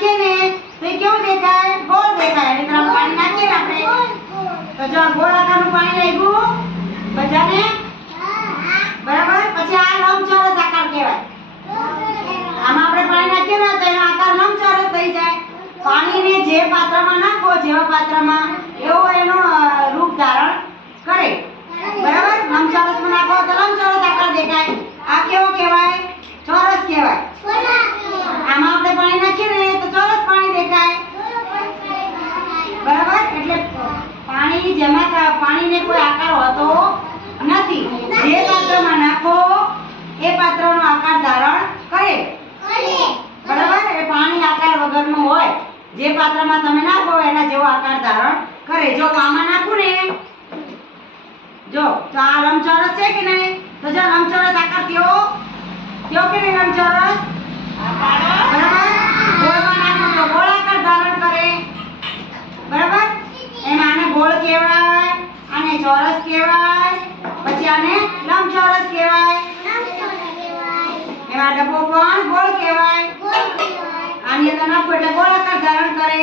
નાખીએ ને તો એ કેવું દેખાય? ગોળ દેખાય. એટલે તરફ પાણી નાખીએ ને આપણે તો જો ગોળ આકારનું પાણી લાગ્યું બધાને, બરાબર. પછી આ લંબચોરસ આકાર કહેવાય. આમાં આપણે પાણી નાખીએ ને તો એનો આકાર લંબચોરસ થઈ જાય. પાણીને જે પાત્રમાં નાખો, જેવા પાત્રમાં એવો એનો રૂપ ધારણ કરે, બરાબર. લંબચોરસમાં નાખો તો લંબચોરસ આકાર દેખાય. આ કેવો કહેવાય? ચોરસ કહેવાય. આમાં આપણે પાણી નાખીએ ને તો ચોરસ પાણી દેખાય, બરાબર. એટલે પાણી જેમાં પાણીને કોઈ આકાર હોતો નથી. જે પાત્રમાં નાખો એ પાત્રનો આકાર ધારણ કરે, બરાબર. એ પાણી આકાર વગરનું હોય. જે પાત્રમાં તમે નાખો એના જેવો આકાર ધારણ કરે. જો આમાં નાખું ને, જો તો આ લંબચોરસ છે કે નહીં? તો જો લંબચોરસ આકાર કેવો કેવો કે નહીં? લંબચોરસ, બરાબર. ગોળમાં નાખું તો ગોળ આકાર ધારણ કરે, બરાબર. એમ આને ગોળ કહેવાય, આને ચોરસ કહેવાય, પછી આને લંબચોરસ કહેવાય. એમાં ડબ્બો પણ ગોળ કહેવાય. આની અંદર નાખો એટલે ગોળ આકાર ધારણ કરે.